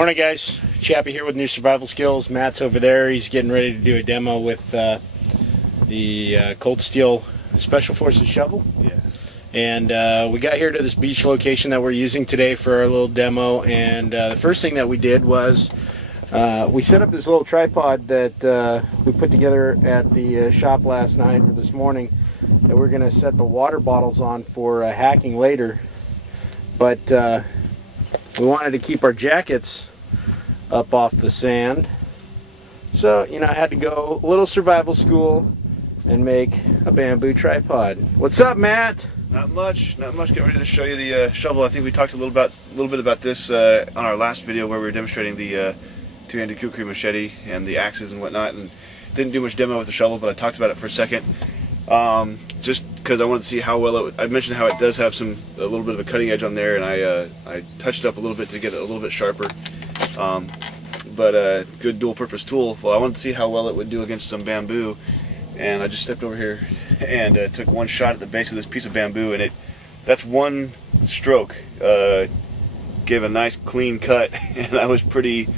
Morning guys, Chappie here with New Survival Skills. Matt's over there, he's getting ready to do a demo with the Cold Steel Special Forces shovel. Yeah. And we got here to this beach location that we're using today for our little demo, and the first thing that we did was we set up this little tripod that we put together at the shop last night or this morning that we're going to set the water bottles on for hacking later. But we wanted to keep our jackets up off the sand, so I had to go a little survival school and make a bamboo tripod. What's up, Matt? Not much. Getting ready to show you the shovel. I think we talked a little bit about this on our last video where we were demonstrating the two-handed kukri machete and the axes and whatnot, and didn't do much demo with the shovel, but I talked about it for a second. Just because I wanted to see how well I mentioned how it does have a little bit of a cutting edge on there, and I touched it up a little bit to get it a little bit sharper. But good dual-purpose tool. Well, I wanted to see how well it would do against some bamboo, and I just stepped over here and took one shot at the base of this piece of bamboo, and that's one stroke gave a nice clean cut, and I was pretty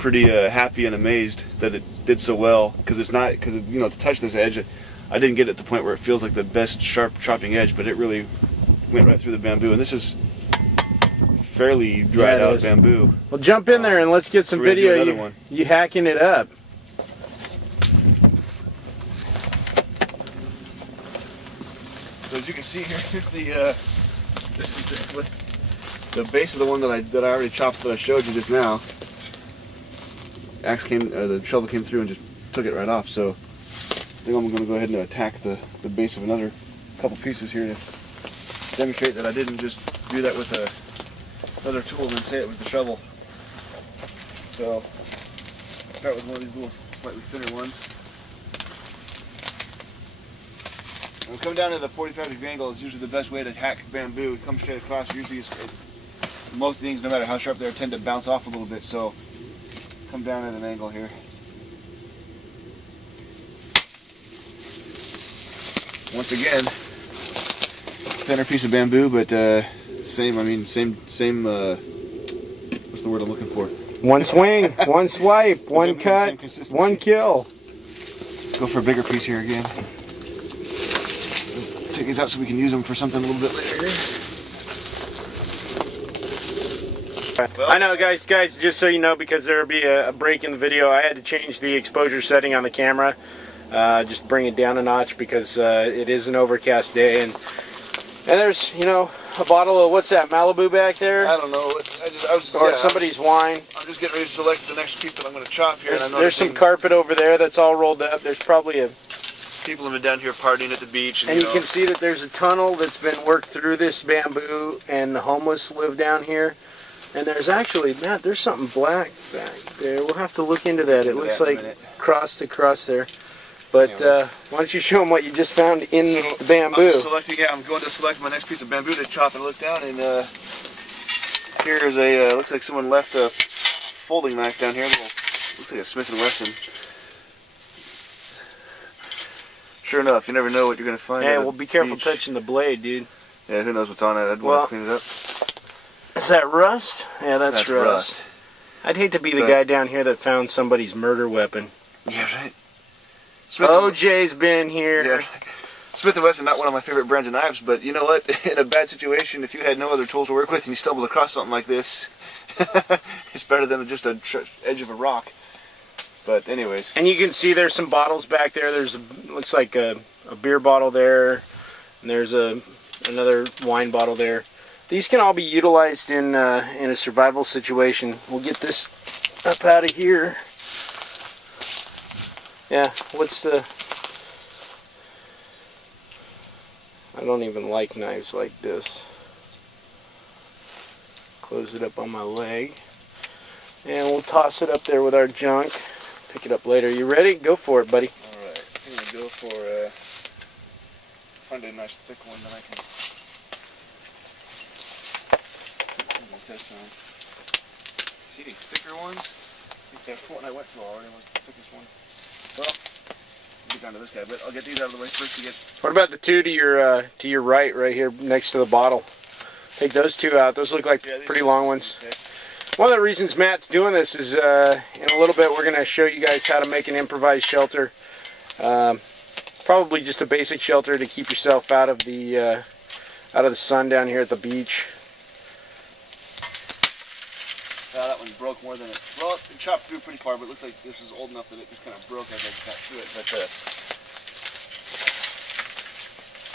happy and amazed that it did so well, because to touch this edge, I didn't get it at the point where it feels like the best sharp chopping edge, but it really went right through the bamboo, and this is fairly dried out bamboo. Well, jump in there and let's get some video of you hacking it up. So as you can see here, this is the base of the one that I already chopped, that I showed you just now. The shovel came through and just took it right off. So I think I'm going to go ahead and attack the base of another couple pieces here to demonstrate that I didn't just do that with another tool and then say it was the shovel. So start with one of these little slightly thinner ones. And coming down at a 45-degree angle is usually the best way to hack bamboo. Come straight across. Usually most things, no matter how sharp they are, tend to bounce off a little bit. So come down at an angle here. Once again, thinner piece of bamboo, but same. What's the word I'm looking for? One swing, one swipe, one cut, one kill. Go for a bigger piece here again. Take these out so we can use them for something a little bit later. Well, I know, guys, just so you know, because there will be a break in the video, I had to change the exposure setting on the camera. Just bring it down a notch because it is an overcast day, and there's a bottle of, what's that, Malibu back there? I don't know. Somebody's wine. I'm just getting ready to select the next piece that I'm going to chop here. There's some carpet over there that's all rolled up. There's probably people have been down here partying at the beach, and you can see that there's a tunnel that's been worked through this bamboo, and the homeless live down here. And there's actually, Matt, there's something black back there. We'll have to look into that. It looks like cross to cross there. But why don't you show them what you just found in the bamboo? I'm going to select my next piece of bamboo to chop and look down. And here's looks like someone left a folding knife down here. Looks like a Smith & Wesson. Sure enough, you never know what you're going to find. Yeah, well, be careful touching the blade, dude. Yeah, who knows what's on it. I'd want to clean it up. Is that rust? Yeah, that's rust. I'd hate to be the guy down here that found somebody's murder weapon. Yeah, right. OJ's been here. Yeah. Smith & Wesson, not one of my favorite brands of knives, but you know what? In a bad situation, if you had no other tools to work with and you stumbled across something like this, it's better than just an edge of a rock. But anyways. And you can see there's some bottles back there. Looks like a beer bottle there, and there's another wine bottle there. These can all be utilized in a survival situation. We'll get this up out of here. Yeah, I don't even like knives like this. Close it up on my leg. And we'll toss it up there with our junk. Pick it up later. You ready? Go for it, buddy. Alright, I'm going to go for find a nice thick one that I can test on. See any thicker ones? I think that one I went for already was the thickest one. Well, I'll get down to this guy, but I'll get these out of the way first to get. What about the two to your right here next to the bottle? Take those two out. Those look like pretty long ones. Okay. One of the reasons Matt's doing this is in a little bit we're going to show you guys how to make an improvised shelter. Probably just a basic shelter to keep yourself out of the sun down here at the beach. That one broke more than it. Well, it chopped through pretty far, but it looks like this is old enough that it just kind of broke as I got through it. But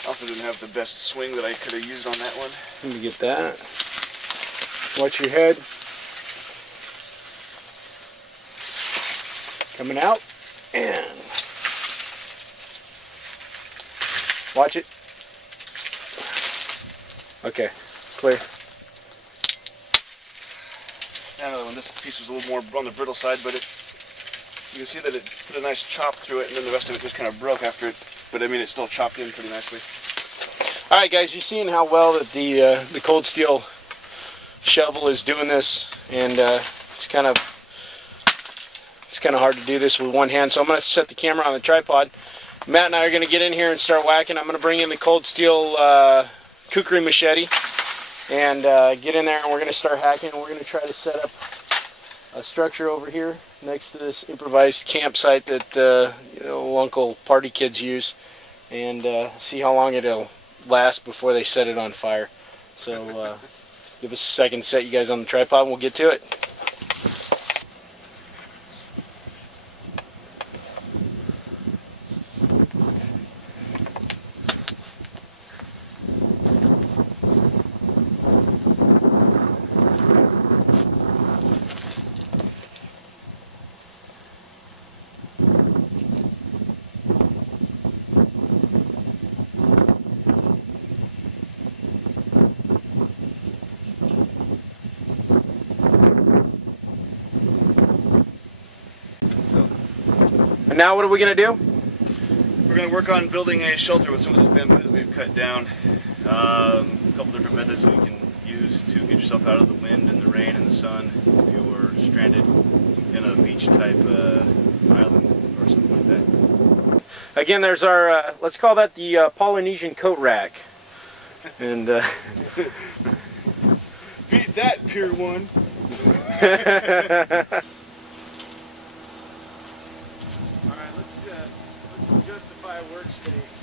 I also didn't have the best swing that I could have used on that one. Let me get that. Watch your head. Coming out. And watch it. Okay, clear. Another one. This piece was a little more on the brittle side, but you can see that it put a nice chop through it, and then the rest of it just kind of broke after it. But I mean, it still chopped in pretty nicely. All right, guys, you're seeing how well that the cold steel shovel is doing this, and it's kind of hard to do this with one hand. So I'm going to set the camera on the tripod. Matt and I are going to get in here and start whacking. I'm going to bring in the cold steel kukri machete and get in there, and we're going to start hacking. We're going to try to set up a structure over here next to this improvised campsite that Uncle party kids use, and see how long it'll last before they set it on fire. So give us a second to set you guys on the tripod and we'll get to it. And now what are we going to do? We're going to work on building a shelter with some of this bamboo that we've cut down. A couple different methods that you can use to get yourself out of the wind and the rain and the sun if you were stranded in a beach type island or something like that. Again, there's our, let's call that the Polynesian coat rack. And beat that, Pier 1. Alright, let's justify a workspace.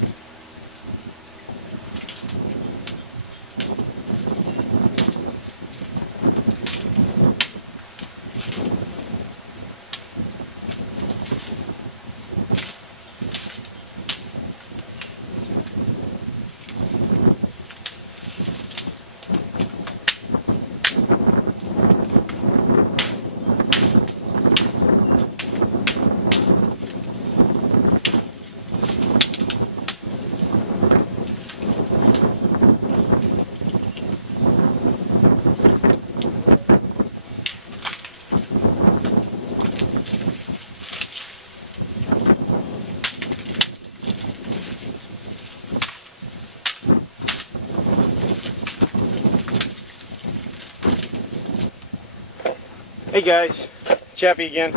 Hey guys, Chappie again,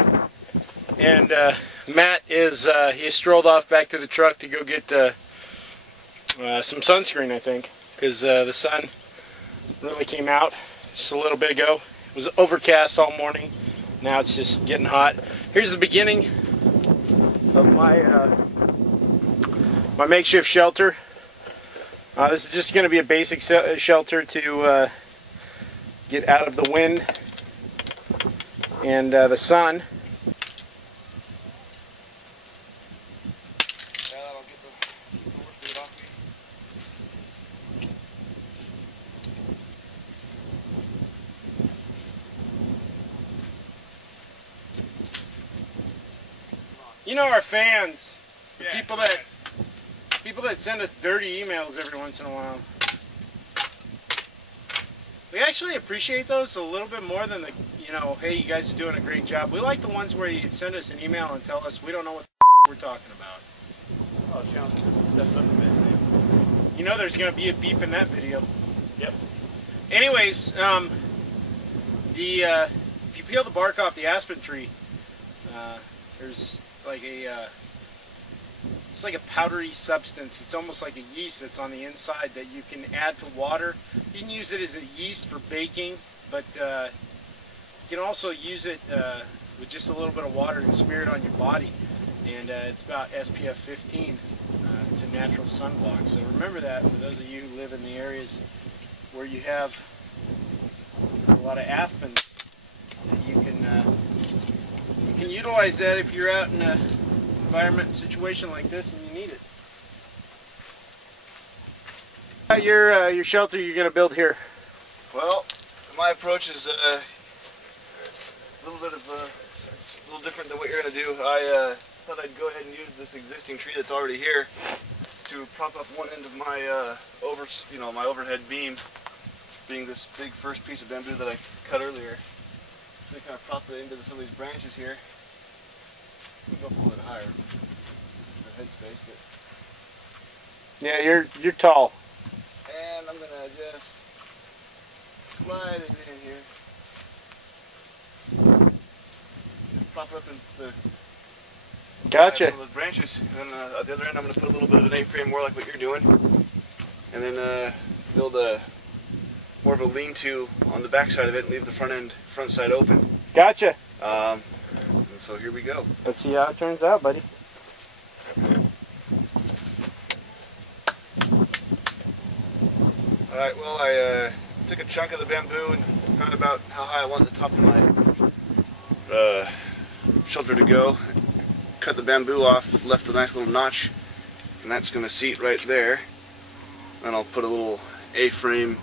and Matt is he strolled off back to the truck to go get some sunscreen, I think, because the sun really came out just a little bit ago. It was overcast all morning. Now it's just getting hot. Here's the beginning of my my makeshift shelter. This is just going to be a basic shelter to get out of the wind and the sun. You know our fans, the people that send us dirty emails every once in a while. We actually appreciate those a little bit more than the, hey, you guys are doing a great job. We like the ones where you send us an email and tell us we don't know what the we're talking about. Oh, challenge steps up a bit. You know there's going to be a beep in that video. Yep. Anyways, if you peel the bark off the aspen tree, there's like it's like a powdery substance. It's almost like a yeast that's on the inside that you can add to water. You can use it as a yeast for baking, but can also use it with just a little bit of water and smear it on your body. And it's about SPF 15. It's a natural sunblock. So remember that for those of you who live in the areas where you have a lot of aspens, you can utilize that if you're out in an environment situation like this and you need it. Your shelter you're going to build here? Well, my approach is a little different than what you're going to do. I thought I'd go ahead and use this existing tree that's already here to prop up one end of my my overhead beam, being this big first piece of bamboo that I cut earlier. So kind of prop it into some of these branches here. Go up a little bit higher for headspace, but yeah, you're tall. And I'm gonna just slide it in here. Just prop it up into the gotcha. some of those branches. And then at the other end, I'm gonna put a little bit of an A-frame, more like what you're doing, and then build more of a lean-to on the back side of it, and leave the front side open. Gotcha. And so here we go. Let's see how it turns out, buddy. Alright, well, I took a chunk of the bamboo and found about how high I want the top of my shelter to go. Cut the bamboo off, left a nice little notch, and that's going to seat right there. And I'll put a little A-frame,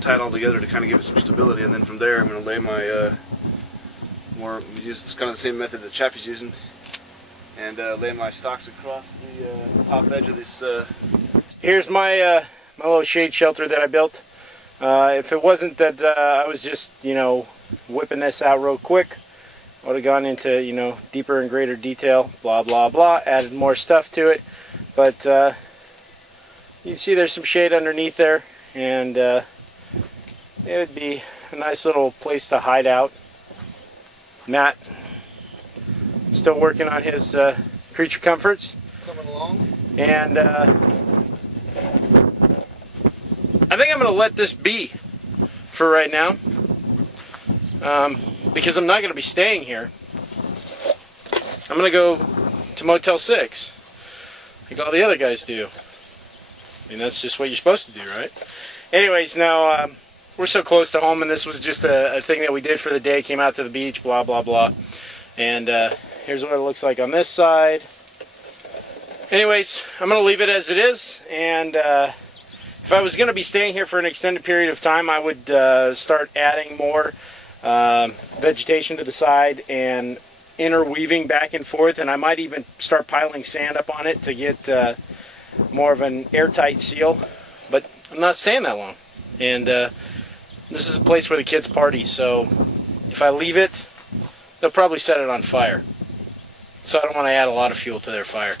tie it all together to kind of give it some stability, and then from there I'm going to lay my it's kind of the same method that Chappie's using, and lay my stalks across the top edge of this. Here's my my little shade shelter that I built. If it wasn't that I was just, whipping this out real quick, I would have gone into, deeper and greater detail, blah, blah, blah, added more stuff to it. But you can see there's some shade underneath there, and it would be a nice little place to hide out. Matt, still working on his creature comforts. Coming along. And I think I'm going to let this be for right now, because I'm not going to be staying here. I'm going to go to Motel 6, like all the other guys do. I mean, that's just what you're supposed to do, right? Anyways, now we're so close to home, and this was just a thing that we did for the day, came out to the beach, blah, blah, blah. And here's what it looks like on this side. Anyways, I'm going to leave it as it is, and if I was going to be staying here for an extended period of time, I would start adding more vegetation to the side and interweaving back and forth, and I might even start piling sand up on it to get more of an airtight seal. But I'm not staying that long, and this is a place where the kids party, so if I leave it, they'll probably set it on fire. So I don't want to add a lot of fuel to their fire.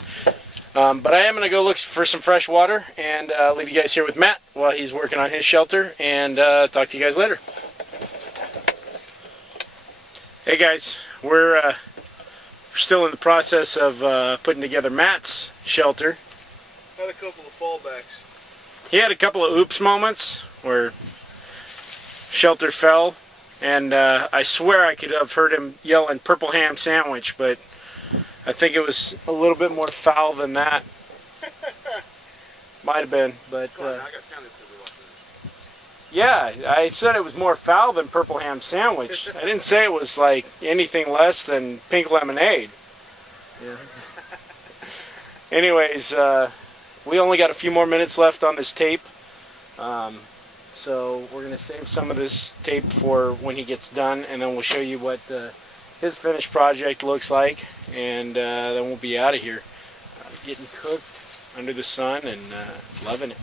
But I am going to go look for some fresh water and leave you guys here with Matt while he's working on his shelter, and talk to you guys later. Hey guys, we're still in the process of putting together Matt's shelter. Had a couple of fallbacks. He had a couple of oops moments where shelter fell, and I swear I could have heard him yelling "purple ham sandwich," but I think it was a little bit more foul than that. Might have been, but yeah, I said it was more foul than purple ham sandwich. I didn't say it was like anything less than pink lemonade. Yeah. Anyways, we only got a few more minutes left on this tape, so we're going to save some of this tape for when he gets done, and then we'll show you what his finished project looks like, and then we'll be out of here, getting cooked under the sun and loving it.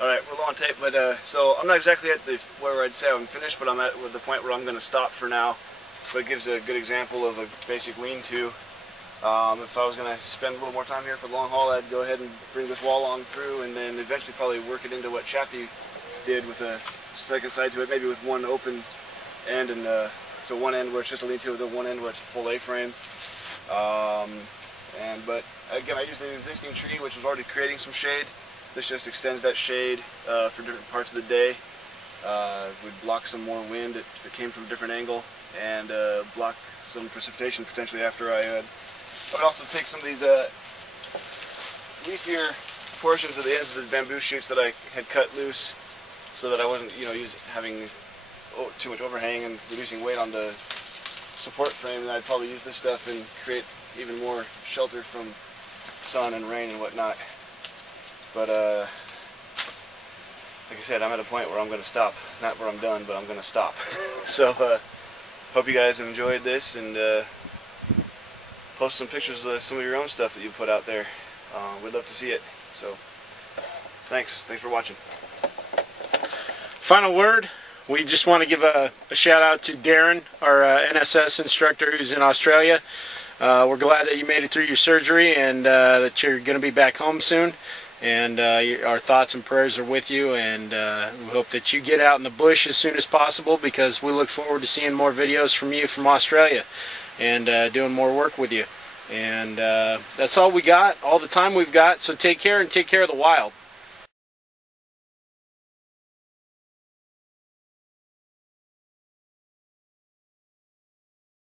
Alright, we're low on tape, but so I'm not exactly at where I'd say I'm finished, but I'm at the point where I'm going to stop for now. But it gives a good example of a basic lean-to. If I was going to spend a little more time here for the long haul, I'd go ahead and bring this wall on through, and then eventually probably work it into what Chappie did with a second side to it, maybe with one open end, and so one end where it's just a lean-to, the one end where it's a full A-frame. But again, I used the existing tree, which was already creating some shade. This just extends that shade for different parts of the day. Would block some more wind if it came from a different angle, and block some precipitation potentially after I would also take some of these leafier portions of the ends of the bamboo shoots that I had cut loose, so that I wasn't, having too much overhang and reducing weight on the support frame. And I'd probably use this stuff and create even more shelter from sun and rain and whatnot. But like I said, I'm at a point where I'm going to stop. Not where I'm done, but I'm going to stop. So hope you guys have enjoyed this, and post some pictures of some of your own stuff that you put out there. We'd love to see it. So thanks for watching. Final word, we just want to give a shout out to Darren, our NSS instructor who's in Australia. We're glad that you made it through your surgery, and that you're going to be back home soon. And our thoughts and prayers are with you, and we hope that you get out in the bush as soon as possible, because we look forward to seeing more videos from you from Australia and doing more work with you. And that's all we got, all the time we've got, so take care, and take care of the wild.